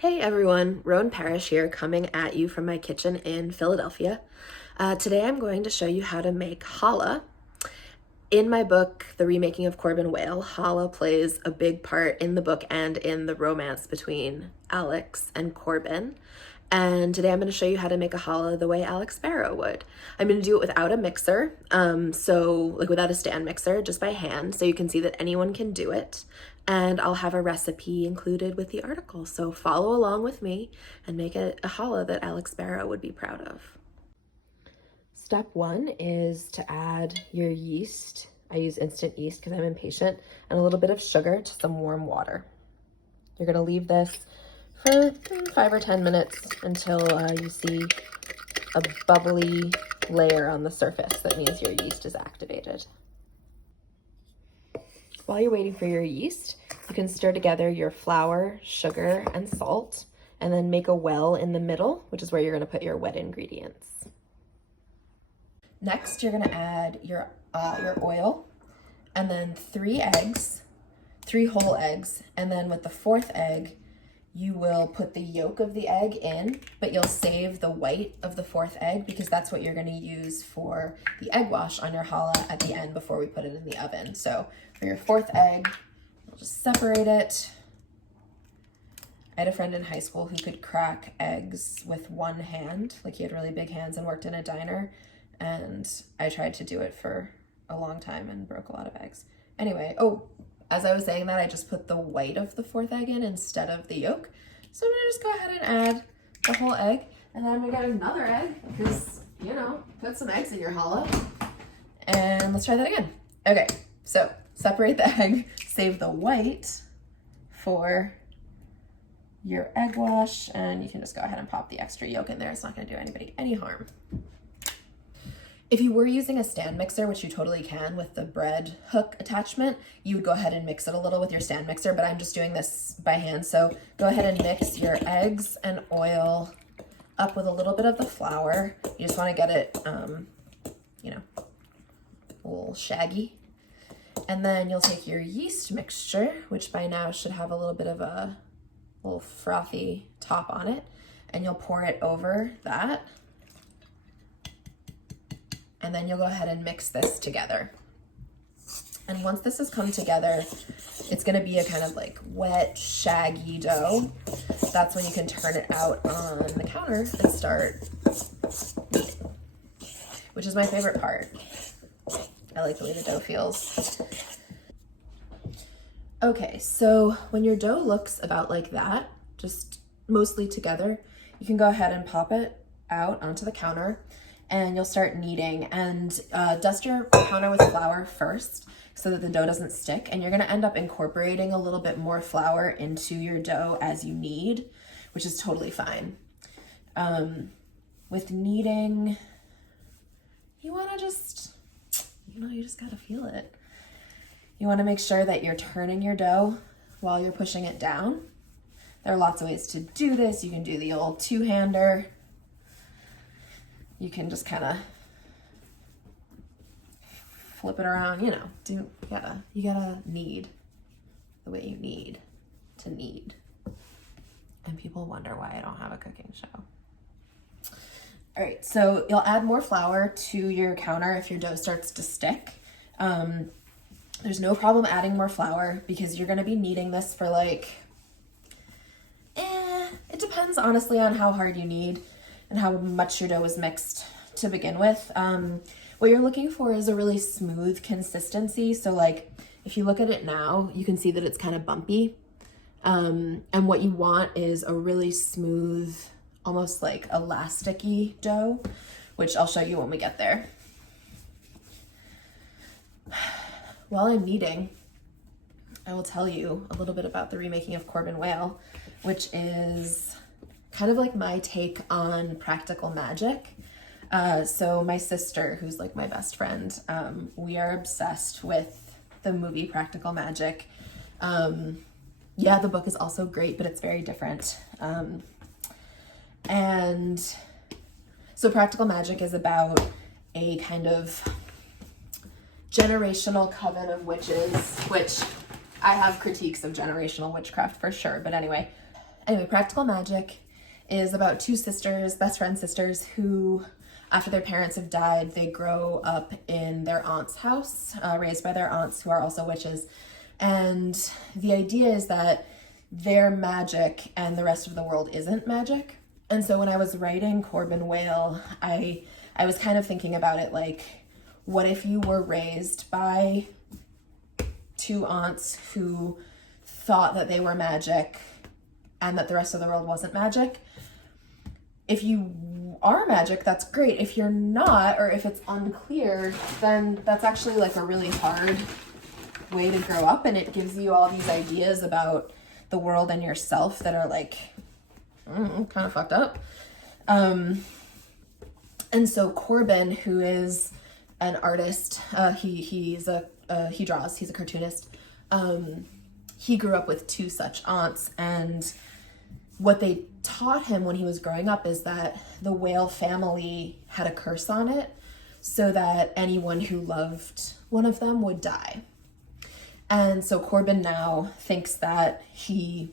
Hey everyone, Roan Parrish here, coming at you from my kitchen in Philadelphia. Today I'm going to show you how to make challah. In my book, The Remaking of Corbin Wale, challah plays a big part in the book and in the romance between Alex and Corbin. And today I'm going to show you how to make a challah the way Alex Sparrow would. I'm going to do it without a mixer, without a stand mixer, just by hand, so you can see that anyone can do it. And I'll have a recipe included with the article, so follow along with me and make a challah that Alex Sparrow would be proud of. Step one is to add your yeast. I use instant yeast because I'm impatient, and a little bit of sugar to some warm water. You're going to leave this for 5 or 10 minutes until you see a bubbly layer on the surface. That means your yeast is activated. While you're waiting for your yeast, you can stir together your flour, sugar, and salt, and then make a well in the middle, which is where you're going to put your wet ingredients. Next, you're going to add your oil, and then 3 eggs, 3 whole eggs, and then with the 4th egg, you will put the yolk of the egg in, but you'll save the white of the 4th egg because that's what you're going to use for the egg wash on your challah at the end before we put it in the oven. So for your 4th egg, you'll just separate it. I had a friend in high school who could crack eggs with one hand, like he had really big hands and worked in a diner, and I tried to do it for a long time and broke a lot of eggs. Anyway, as I was saying that, I just put the white of the 4th egg in instead of the yolk. So I'm gonna just go ahead and add the whole egg, and then I'm gonna get another egg because, put some eggs in your challah. And let's try that again. Okay, so separate the egg, save the white for your egg wash, and you can just go ahead and pop the extra yolk in there. It's not gonna do anybody any harm. If you were using a stand mixer, which you totally can with the bread hook attachment, you would go ahead and mix it a little with your stand mixer, but I'm just doing this by hand. So go ahead and mix your eggs and oil up with a little bit of the flour. You just want to get it, a little shaggy. And then you'll take your yeast mixture, which by now should have a little bit of a little frothy top on it, and you'll pour it over that. And then you'll go ahead and mix this together. And once this has come together, it's gonna be a kind of like wet, shaggy dough. That's when you can turn it out on the counter and start kneading, which is my favorite part. I like the way the dough feels. Okay, so when your dough looks about like that, just mostly together, you can go ahead and pop it out onto the counter, and you'll start kneading, and dust your counter with flour first so that the dough doesn't stick, and you're gonna end up incorporating a little bit more flour into your dough as you knead, which is totally fine. With kneading, you wanna just, you just gotta feel it. You wanna make sure that you're turning your dough while you're pushing it down. There are lots of ways to do this. You can do the old 2-hander. You can just kind of flip it around, you gotta knead the way you need to knead. And people wonder why I don't have a cooking show. All right, so you'll add more flour to your counter if your dough starts to stick. There's no problem adding more flour because you're gonna be kneading this for it depends honestly on how hard you knead and how much your dough is mixed to begin with. What you're looking for is a really smooth consistency. So if you look at it now, you can see that it's kind of bumpy. And what you want is a really smooth, almost like elasticy dough, which I'll show you when we get there. While I'm kneading, I will tell you a little bit about the Remaking of Corbin Wale, which is kind of like my take on practical magic. So my sister, who's like my best friend, we are obsessed with the movie Practical Magic. The book is also great, but it's very different. And so Practical Magic is about a kind of generational coven of witches, which I have critiques of generational witchcraft for sure, but anyway. Anyway, Practical Magic is about two sisters, best friend sisters, who, after their parents have died, they grow up in their aunt's house, raised by their aunts who are also witches. And the idea is that they're magic and the rest of the world isn't magic. And so when I was writing Corbin Wale, I was kind of thinking about it like, what if you were raised by two aunts who thought that they were magic and that the rest of the world wasn't magic? If you are magic, that's great. If you're not, or if it's unclear, then that's actually like a really hard way to grow up, and it gives you all these ideas about the world and yourself that are like kind of fucked up. And so Corbin, who is an artist, he draws, he's a cartoonist. He grew up with two such aunts, and what they taught him when he was growing up is that the Wale family had a curse on it, so that anyone who loved one of them would die. And so Corbin now thinks that his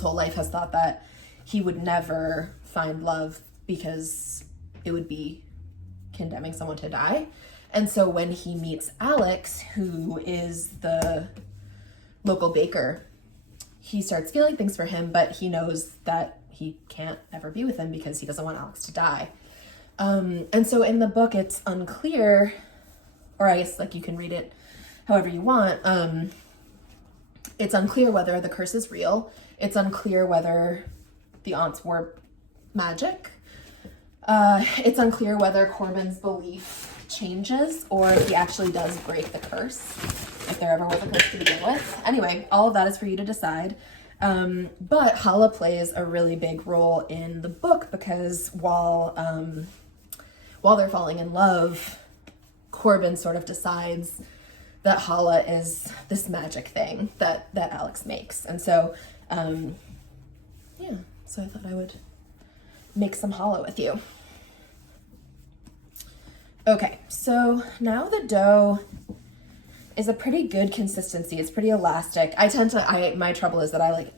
whole life has thought that he would never find love because it would be condemning someone to die. And so when he meets Alex, who is the local baker, he starts feeling things for him, but he knows that he can't ever be with him because he doesn't want Alex to die. And so in the book, it's unclear, or I guess like you can read it however you want. It's unclear whether the curse is real. It's unclear whether the aunts were magic. It's unclear whether Corbin's belief changes or if he actually does break the curse, if there ever was a curse to begin with. Anyway, all of that is for you to decide. But Challah plays a really big role in the book because while they're falling in love, Corbin sort of decides that Challah is this magic thing that Alex makes. And so, so I thought I would make some Challah with you. Okay, so now the dough is a pretty good consistency. It's pretty elastic. My trouble is that I like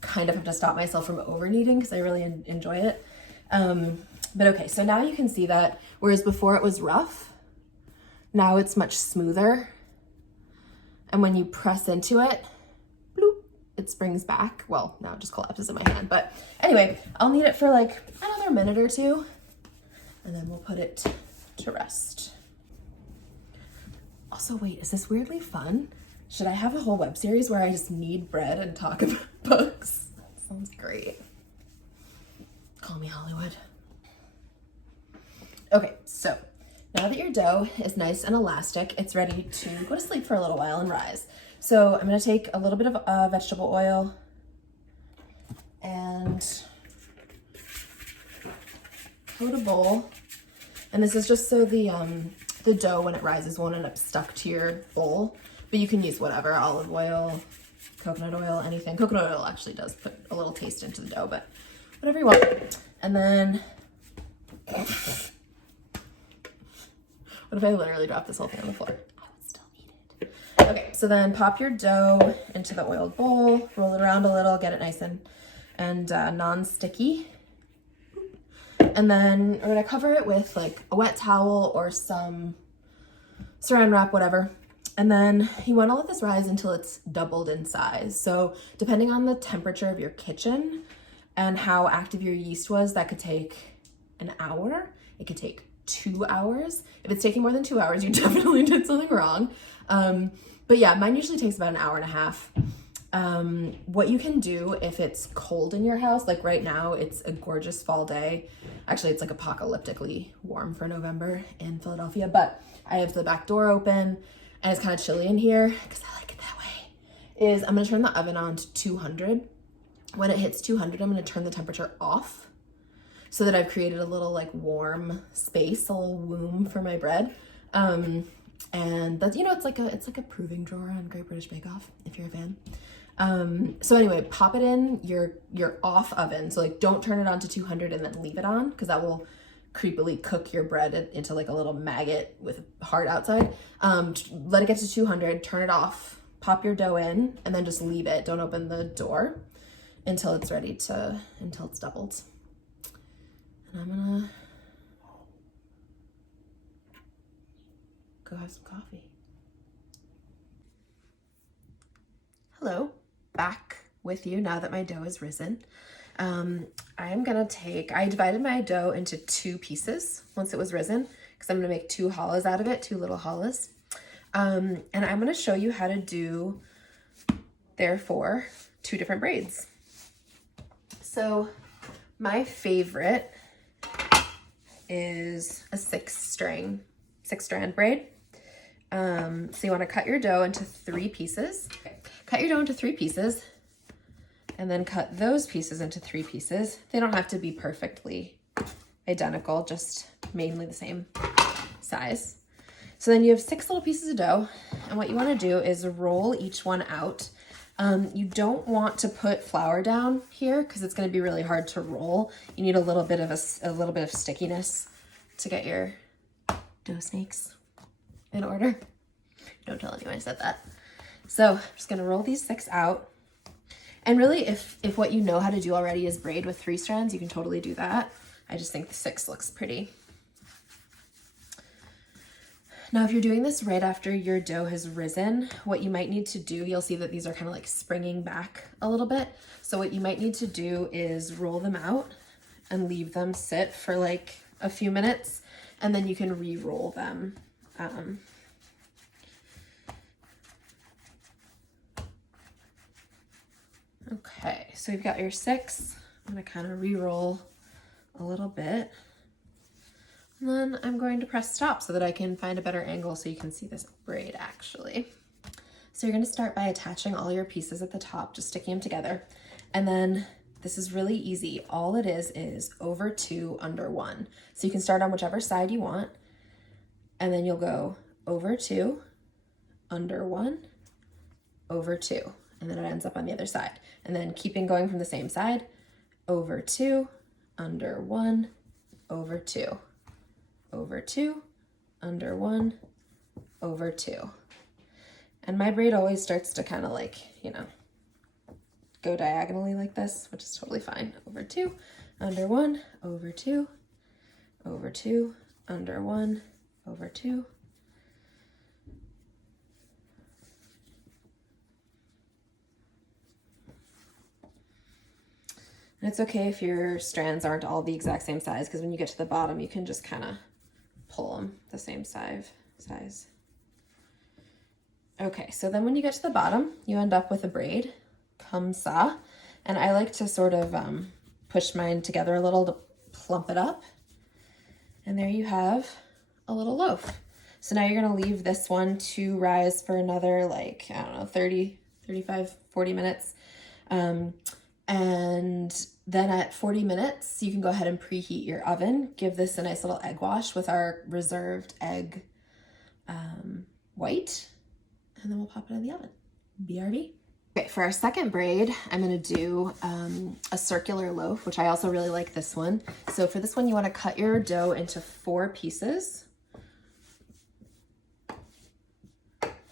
kind of have to stop myself from over kneading because I really enjoy it. But okay, so now you can see that whereas before it was rough, now it's much smoother. And when you press into it, bloop, it springs back. Well, now it just collapses in my hand. But anyway, I'll knead it for like another minute or two, and then we'll put it to rest. Also, wait, is this weirdly fun? Should I have a whole web series where I just knead bread and talk about books? That sounds great. Call me Hollywood. Okay, so now that your dough is nice and elastic, it's ready to go to sleep for a little while and rise. So I'm gonna take a little bit of vegetable oil and coat a bowl. And this is just so the dough, when it rises, won't end up stuck to your bowl. But you can use whatever, olive oil, coconut oil, anything. Coconut oil actually does put a little taste into the dough, but whatever you want. And then, what if I literally dropped this whole thing on the floor? I would still eat it. Okay, so then pop your dough into the oiled bowl, roll it around a little, get it nice and non-sticky. And then we're gonna cover it with like a wet towel or some saran wrap, whatever. And then you wanna let this rise until it's doubled in size. So depending on the temperature of your kitchen and how active your yeast was, that could take an hour. It could take 2 hours. If it's taking more than 2 hours, you definitely did something wrong. But yeah, mine usually takes about an hour and a half. What you can do if it's cold in your house, like right now, it's a gorgeous fall day. Actually, it's like apocalyptically warm for November in Philadelphia, but I have the back door open and it's kind of chilly in here because I like it that way, is I'm gonna turn the oven on to 200. When it hits 200, I'm gonna turn the temperature off so that I've created a little like warm space, a little womb for my bread. And that's, you know, it's like a proving drawer on Great British Bake Off, if you're a fan. So anyway, pop it in your off oven. So like don't turn it on to 200 and then leave it on, because that will creepily cook your bread into like a little maggot with hard outside. Let it get to 200, turn it off, pop your dough in, and then just leave it. Don't open the door. until it's ready to, until it's doubled. And I'm gonna go have some coffee. Hello, back with you now that my dough is risen. I'm gonna I divided my dough into 2 pieces once it was risen, because I'm gonna make 2 challahs out of it, 2 little challahs. And I'm gonna show you how to do, therefore, 2 different braids. So my favorite is a 6-strand braid. So you wanna cut your dough into 3 pieces. Cut your dough into 3 pieces, and then cut those pieces into 3 pieces. They don't have to be perfectly identical, just mainly the same size. So then you have 6 little pieces of dough, and what you want to do is roll each one out. You don't want to put flour down here because it's going to be really hard to roll. You need a little bit of stickiness to get your dough snakes in order. Don't tell anyone I said that. So I'm just going to roll these 6 out. And really, if what you know how to do already is braid with 3 strands, you can totally do that. I just think the 6 looks pretty. Now, if you're doing this right after your dough has risen, what you might need to do, you'll see that these are kind of like springing back a little bit. So what you might need to do is roll them out and leave them sit for like a few minutes, and then you can re-roll them. Okay, so you've got your 6. I'm gonna kind of re-roll a little bit. And then I'm going to press stop so that I can find a better angle so you can see this braid actually. So you're gonna start by attaching all your pieces at the top, just sticking them together. And then this is really easy. All it is over 2, under 1. So you can start on whichever side you want, and then you'll go over 2, under 1, over 2. And then it ends up on the other side. And then keeping going from the same side, over 2, under 1, over 2, over 2, under 1, over 2. And my braid always starts to kind of like, you know, go diagonally like this, which is totally fine. Over 2, under 1, over 2, over 2, under 1, over 2. And it's okay if your strands aren't all the exact same size, because when you get to the bottom, you can just kind of pull them the same size. Okay, so then when you get to the bottom, you end up with a braid, comme ça. And I like to sort of push mine together a little to plump it up. And there you have a little loaf. So now you're gonna leave this one to rise for another, like, I don't know, 30, 35, 40 minutes. And then at 40 minutes, you can go ahead and preheat your oven. Give this a nice little egg wash with our reserved egg white, and then we'll pop it in the oven. BRB. Okay, for our second braid, I'm gonna do a circular loaf, which I also really like this one. So for this one, you wanna cut your dough into 4 pieces.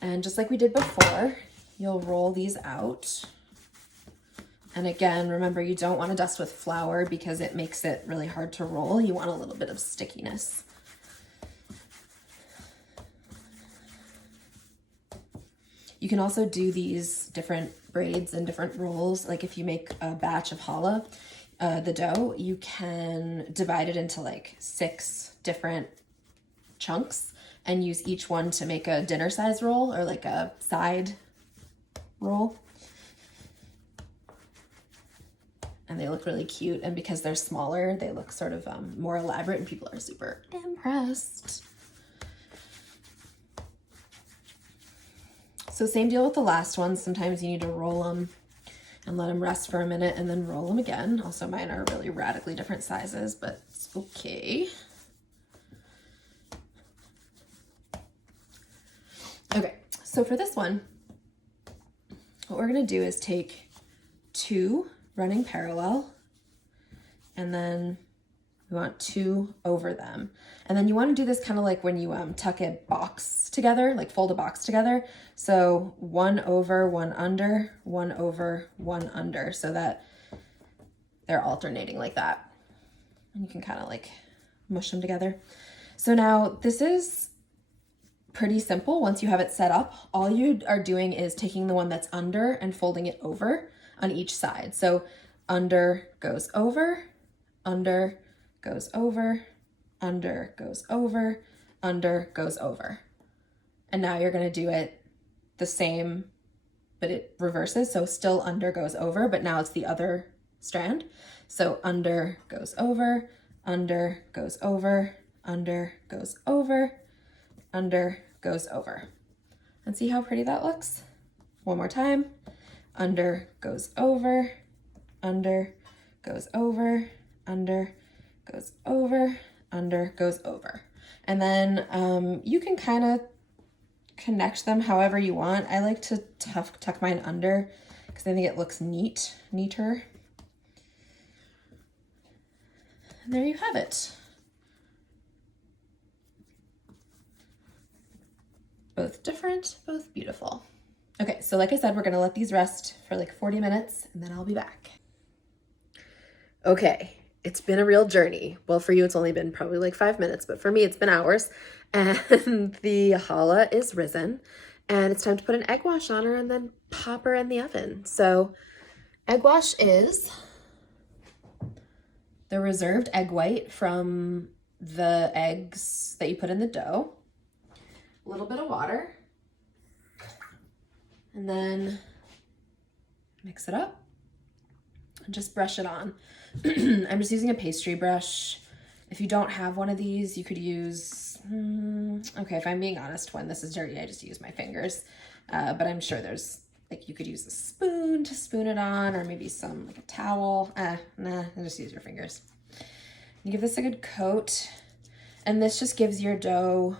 And just like we did before, you'll roll these out. And again, remember, you don't want to dust with flour because it makes it really hard to roll. You want a little bit of stickiness. You can also do these different braids and different rolls. Like if you make a batch of challah, the dough, you can divide it into like 6 different chunks and use each one to make a dinner size roll or like a side roll. And they look really cute, and because they're smaller, they look sort of more elaborate, and people are super impressed. So same deal with the last one. Sometimes you need to roll them and let them rest for a minute and then roll them again. Also, mine are really radically different sizes, but it's okay. Okay, so for this one, what we're gonna do is take 2 running parallel, and then we want 2 over them. And then you want to do this kind of like when you tuck a box together, like fold a box together. So 1 over, 1 under, 1 over, 1 under, so that they're alternating like that. And you can kind of like mush them together. So now this is pretty simple. Once you have it set up, all you are doing is taking the one that's under and folding it over on each side. So under goes over, under goes over, under goes over, under goes over. And now you're going to do it the same, but it reverses. So still under goes over, but now it's the other strand. So under goes over, under goes over, under goes over, under goes over. And see how pretty that looks? One more time. Under goes over, under goes over, under goes over, under goes over. And then you can kind of connect them however you want. I like to tuck mine under because I think it looks neater. And there you have it. Both different, both beautiful. Okay, so like I said, we're gonna let these rest for like 40 minutes and then I'll be back. Okay, it's been a real journey. Well, for you, it's only been probably like 5 minutes, but for me, it's been hours. And the challah is risen and it's time to put an egg wash on her and then pop her in the oven. So egg wash is the reserved egg white from the eggs that you put in the dough, a little bit of water, and then mix it up and just brush it on. I'm just using a pastry brush. If you don't have one of these, you could use, okay, if I'm being honest, when this is dirty, I just use my fingers. But I'm sure there's, like, you could use a spoon to spoon it on, or maybe some, like a towel. Nah, just use your fingers. You give this a good coat. And this just gives your dough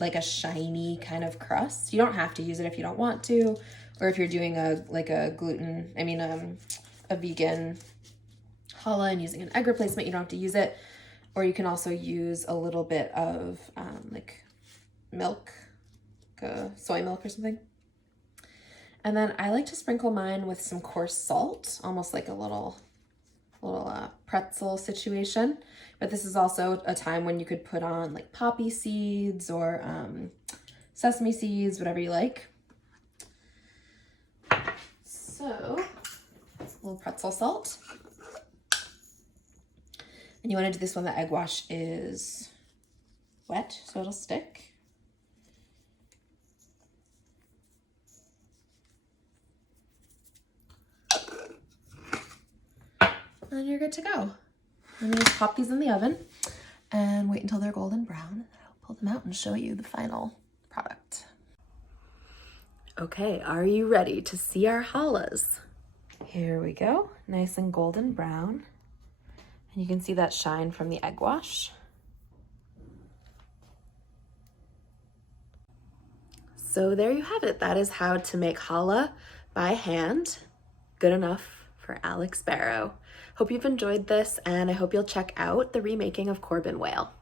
like a shiny kind of crust. You don't have to use it if you don't want to, or if you're doing a vegan challah and using an egg replacement, you don't have to use it. Or you can also use a little bit of like milk, soy milk or something. And then I like to sprinkle mine with some coarse salt, almost like a little pretzel situation. But this is also a time when you could put on like poppy seeds or sesame seeds, whatever you like. So a little pretzel salt. And you want to do this when the egg wash is wet, so it'll stick. And you're good to go. I'm gonna just pop these in the oven and wait until they're golden brown, and then I'll pull them out and show you the final product. Okay, are you ready to see our challahs? Here we go, nice and golden brown. And you can see that shine from the egg wash. So there you have it. That is how to make challah by hand. Good enough for Alex Barrow. Hope you've enjoyed this, and I hope you'll check out the Remaking of Corbin Wale.